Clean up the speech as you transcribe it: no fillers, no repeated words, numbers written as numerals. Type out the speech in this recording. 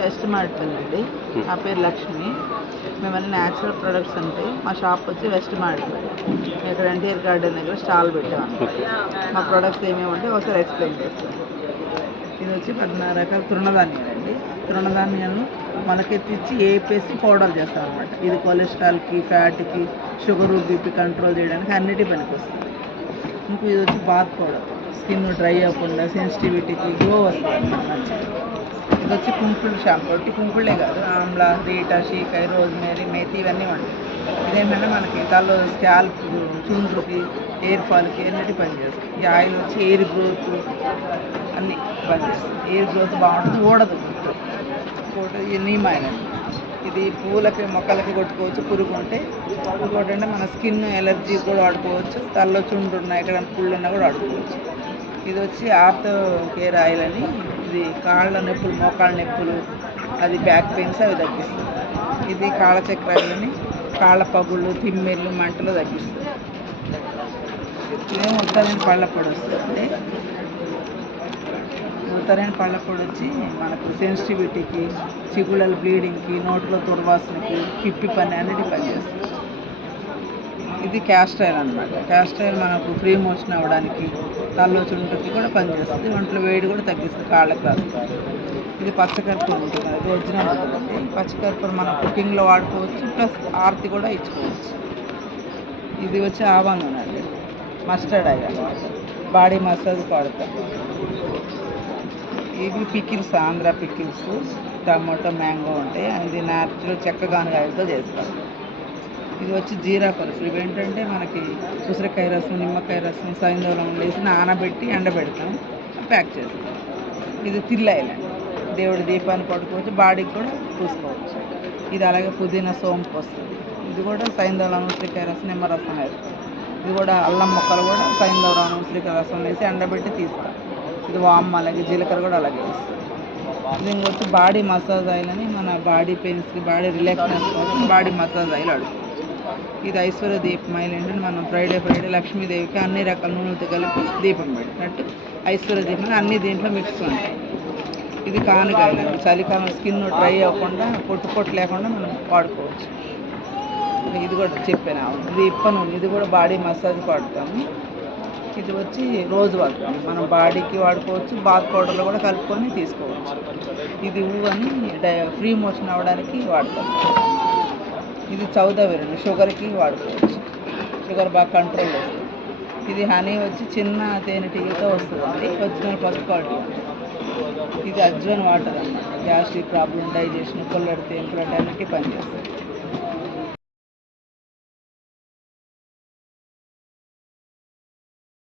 West Madipalli అండి. నా పేరు లక్ష్మి. మేమన్నీ న్యాచురల్ ప్రొడక్ట్స్ ఉంటాయి. మా షాప్ వచ్చి వెస్ట్ మాడిపల్లి. ఇక్కడ ఎన్టీఆర్ గార్డెన్ దగ్గర స్టాల్ పెట్టాము. మా ప్రొడక్ట్స్ ఏమేమి ఉంటే ఒకసారి ఎక్స్ప్లెయిన్ చేస్తాను. ఇది వచ్చి 14 రకాల తృణధాన్యాలు అండి. తృణధాన్యాలను మొలకెత్తిచ్చి వేపేసి పౌడర్ చేస్తాం అనమాట. ఇది కొలెస్ట్రాల్కి, ఫ్యాట్కి, షుగరు, బీపీ కంట్రోల్ చేయడానికి అన్నిటి పనికి వస్తుంది. ఇంకో ఇది వచ్చి బాత్ పౌడర్, స్కిన్ డ్రై అవ్వకుండా సెన్సిటివిటీకి గ్లో వస్తుంది అనమాట. ఇది వచ్చి కుంకుడు షాంపూ. ఒకటి కుంకుళ్ళే కాదు, ఆమ్లా, రీటా, షీకాయ, రోజ్మేరీ, మేతి ఇవన్నీ ఉంటాయి. ఇదేంటంటే మనకి తలలో స్కాల్ప్, చుండ్రుకి, హెయిర్ ఫాల్కి అన్నిటి పనిచేస్తుంది. ఈ ఆయిల్ వచ్చి ఎయిర్ గ్రోత్ అన్నీ పనిచేస్తుంది. ఎయిర్ గ్రోత్ బాగుంటుంది, ఊడదు. ఇంకోటి ఇది నీమ్ ఆయిల్ అండి. ఇది పువ్వులకి, మొక్కలకి కొట్టుకోవచ్చు పురుగు ఉంటే. ఇంకోటి అంటే మన స్కిన్ ఎలర్జీ కూడా వాడుకోవచ్చు. తలలో చుండ్రు ఉన్నా, ఎక్కడ పుళ్ళు ఉన్నా కూడా వాడుకోవచ్చు. ఇది వచ్చి ఆర్థో కేర్ ఆయిల్ అని. ఇది కాళ్ళ నొప్పులు, మోకాళ్ళ నొప్పులు, అది బ్యాక్ పెయిన్స్ అవి తగ్గిస్తుంది. ఇది కాళ్ళ చక్రాలని, కాళ్ళ పగుళ్ళు, తిమ్మెర్లు, మంటలు తగ్గిస్తుంది. ఇదేమో ఉత్తరైన పళ్ళ పొడి వస్తుంది. ఉత్తరైన పళ్ళ పొడి వచ్చి మనకు సెన్సిటివిటీకి, చిగుళ్ళ బ్లీడింగ్కి, నోట్లో దుర్వాసనకి, పిప్పి పని అన్నిటి పనిచేస్తుంది. ఇది క్యాస్టర్ ఆయిల్ అనమాట. క్యాస్టర్ ఆయిల్ మనకు ఫ్రీ మోషన్ అవ్వడానికి, తలలో చుంటుకి కూడా పనిచేస్తుంది. ఒంట్లో వేడి కూడా తగ్గిస్తుంది, కాళ్ళకి రాస్తుంది. ఇది పచ్చకర్పూరం ఉంటుంది, అది ఒరిజినల్ ఉంటుంది. పచ్చకర్పూరం మనం కుకింగ్లో వాడుకోవచ్చు, ప్లస్ ఆర్తి కూడా ఇచ్చుకోవచ్చు. ఇది వచ్చి ఆవాల నూనె అండి, మస్టర్డ్ ఆయిల్ అనమాట. బాడీ మసాజ్ వాడతాం. ఇవి pickles, Andhra pickles, tomato, mango ఉంటాయి. అది న్యాచురల్ చెక్కగానుగ ఆయిల్తో చేస్తాం. ఇది వచ్చి జీరా పలుసు. ఇవి ఏంటంటే మనకి ఉసిరికాయ రసం, నిమ్మకాయ రసం, సైంధవం వేసి నానబెట్టి ఎండబెడతాం, ప్యాక్ చేస్తాం. ఇది తిల్లాయిల్ అండి. దేవుడి దీపాన్ని పడుకోవచ్చు, బాడీకి కూడా పూసుకోవచ్చు. ఇది అలాగే పుదీనా సోంపు వస్తుంది. ఇది కూడా సైంధవం, ఉసిరికాయ రసం, నిమ్మరసం వేస్తాం. ఇది కూడా అల్లం ముక్కలు కూడా సైంధవం, ఉసిరికాయ రసం వేసి ఎండబెట్టి తీస్తాం. ఇది వామ్, అలాగే జీలకర్ర కూడా అలాగే వేస్తాం. ఇది ఇంకొచ్చి బాడీ మసాజ్ ఆయిల్ అని, మన బాడీ పెయిన్స్కి, బాడీ రిలాక్స్నెస్ కోసం బాడీ మసాజ్ ఆయిల్ అడుగుతాం. ఇది ఐశ్వర్య దీపం ఆయిల్ ఏంటంటే మనం ఫ్రైడే లక్ష్మీదేవికి అన్ని రకాల నూనెలతో కలిపి దీపం పెట్టినట్టు ఐశ్వర్య దీపం అన్ని దీంట్లో మిక్స్ ఉంటాయి. ఇది కానుకాయలు అండి. చలికాలం స్కిన్ డ్రై అవ్వకుండా, పొట్టు లేకుండా మనం వాడుకోవచ్చు. ఇది కూడా చెప్పాను. ఇది ఇప్ప నూనె, ఇది కూడా బాడీ మసాజ్ వాడతాము. ఇది వచ్చి రోజు వాడతాము, మనం బాడీకి వాడుకోవచ్చు, బాత్ పౌడర్లో కూడా కలుపుకొని తీసుకోవచ్చు. ఇది ఊ అని ఫ్రీ మోషన్ అవ్వడానికి వాడతాము. ఇది చౌదవేరండి, షుగర్కి వాడుకోవచ్చు. షుగర్ బాగా కంట్రోల్ వస్తుంది. ఇది హనీ వచ్చి చిన్న తేనెటీగతో వస్తుంది, ఒరిజినల్ ఫస్ట్ క్వాలిటీ. ఇది అజ్వైన్ వాటర్ అన్నమాట. గ్యాస్ట్రిక్ ప్రాబ్లం, డైజెషన్, కొల్లడి తేనె అన్నిటి పనిచేస్తుంది.